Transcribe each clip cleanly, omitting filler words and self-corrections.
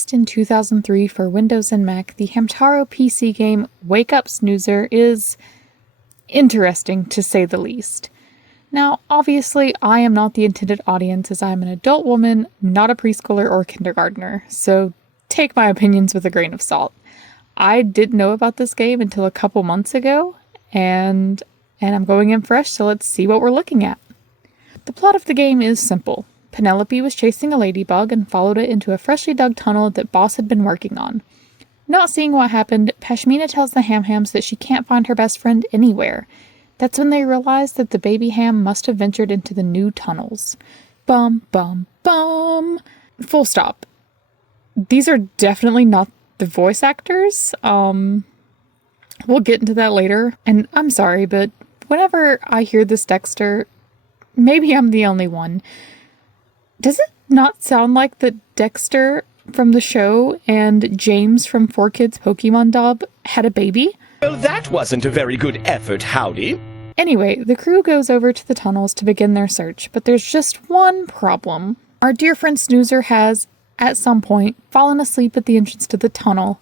Released in 2003 for Windows and Mac, the Hamtaro PC game Wake Up Snoozer is interesting, to say the least. Now, obviously, I am not the intended audience as I am an adult woman, not a preschooler or kindergartner, so take my opinions with a grain of salt. I didn't know about this game until a couple months ago, and I'm going in fresh, so let's see what we're looking at. The plot of the game is simple. Penelope was chasing a ladybug and followed it into a freshly dug tunnel that Boss had been working on. Not seeing what happened, Pashmina tells the Ham-Hams that she can't find her best friend anywhere. That's when they realize that the baby ham must have ventured into the new tunnels. Bum, bum, bum. Full stop. These are definitely not the voice actors. We'll get into that later. And I'm sorry, but whenever I hear this Dexter, maybe I'm the only one. Does it not sound like that Dexter from the show and James from 4Kids Pokemon dub had a baby? Well, that wasn't a very good effort, Howdy. Anyway, the crew goes over to the tunnels to begin their search, but there's just one problem. Our dear friend Snoozer has, at some point, fallen asleep at the entrance to the tunnel.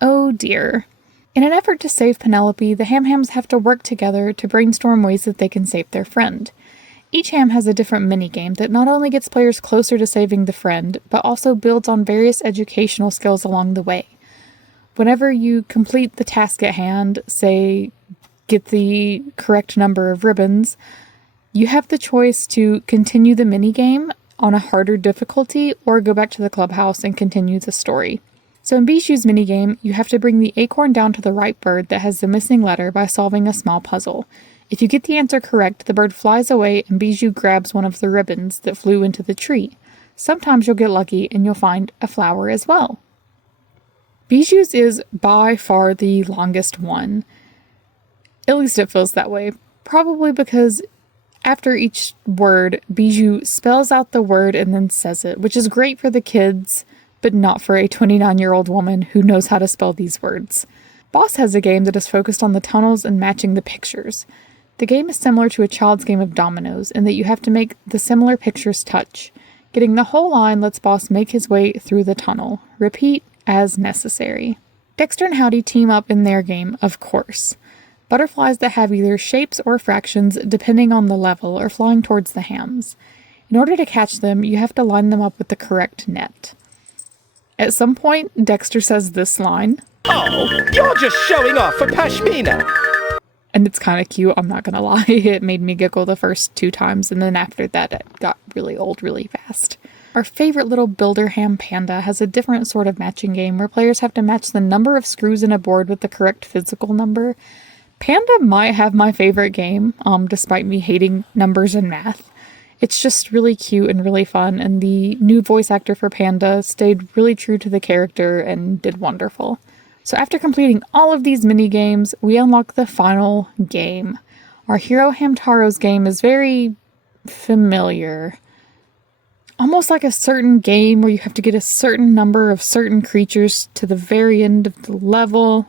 Oh dear. In an effort to save Penelope, the Ham-Hams have to work together to brainstorm ways that they can save their friend. Each ham has a different minigame that not only gets players closer to saving the friend, but also builds on various educational skills along the way. Whenever you complete the task at hand, say, get the correct number of ribbons, you have the choice to continue the minigame on a harder difficulty or go back to the clubhouse and continue the story. So in Bijou's minigame, you have to bring the acorn down to the right bird that has the missing letter by solving a small puzzle. If you get the answer correct, the bird flies away and Bijou grabs one of the ribbons that flew into the tree. Sometimes you'll get lucky and you'll find a flower as well. Bijou's is by far the longest one. At least it feels that way. Probably because after each word, Bijou spells out the word and then says it, which is great for the kids, but not for a 29-year-old woman who knows how to spell these words. Boss has a game that is focused on the tunnels and matching the pictures. The game is similar to a child's game of dominoes in that you have to make the similar pictures touch. Getting the whole line lets Boss make his way through the tunnel. Repeat as necessary. Dexter and Howdy team up in their game, of course. Butterflies that have either shapes or fractions depending on the level are flying towards the hams. In order to catch them, you have to line them up with the correct net. At some point, Dexter says this line. Oh, you're just showing off for Pashmina. And it's kind of cute, I'm not gonna lie. It made me giggle the first 2 times, and then after that it got really old really fast. Our favorite little builder ham Panda has a different sort of matching game where players have to match the number of screws in a board with the correct physical number. Panda might have my favorite game, despite me hating numbers and math. It's just really cute and really fun, and the new voice actor for Panda stayed really true to the character and did wonderful. So after completing all of these mini-games, we unlock the final game. Our hero Hamtaro's game is very familiar. Almost like a certain game where you have to get a certain number of certain creatures to the very end of the level.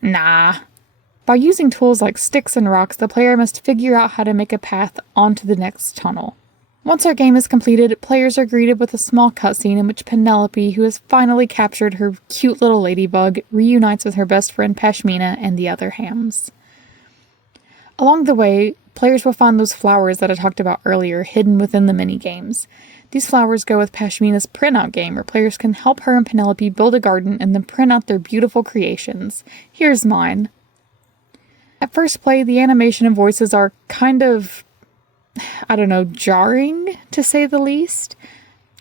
Nah. By using tools like sticks and rocks, the player must figure out how to make a path onto the next tunnel. Once our game is completed, players are greeted with a small cutscene in which Penelope, who has finally captured her cute little ladybug, reunites with her best friend Pashmina and the other hams. Along the way, players will find those flowers that I talked about earlier hidden within the mini-games. These flowers go with Pashmina's printout game, where players can help her and Penelope build a garden and then print out their beautiful creations. Here's mine. At first play, the animation and voices are kind of, jarring, to say the least.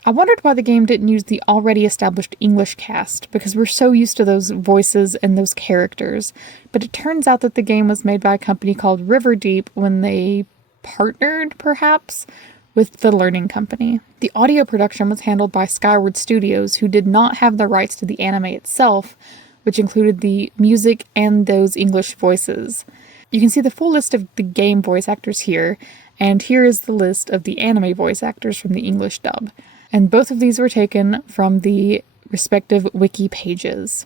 I wondered why the game didn't use the already established English cast, because we're so used to those voices and those characters, but it turns out that the game was made by a company called Riverdeep when they partnered, perhaps, with the Learning Company. The audio production was handled by Skyward Studios, who did not have the rights to the anime itself, which included the music and those English voices. You can see the full list of the game voice actors here, and here is the list of the anime voice actors from the English dub. And both of these were taken from the respective wiki pages.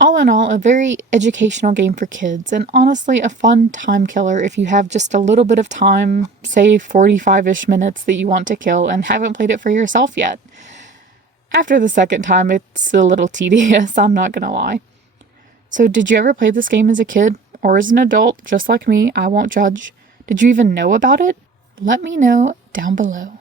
All in all, a very educational game for kids, and honestly a fun time killer if you have just a little bit of time, say 45-ish minutes that you want to kill and haven't played it for yourself yet. After the second time, it's a little tedious, I'm not gonna lie. So did you ever play this game as a kid? Or as an adult, just like me? I won't judge. Did you even know about it? Let me know down below.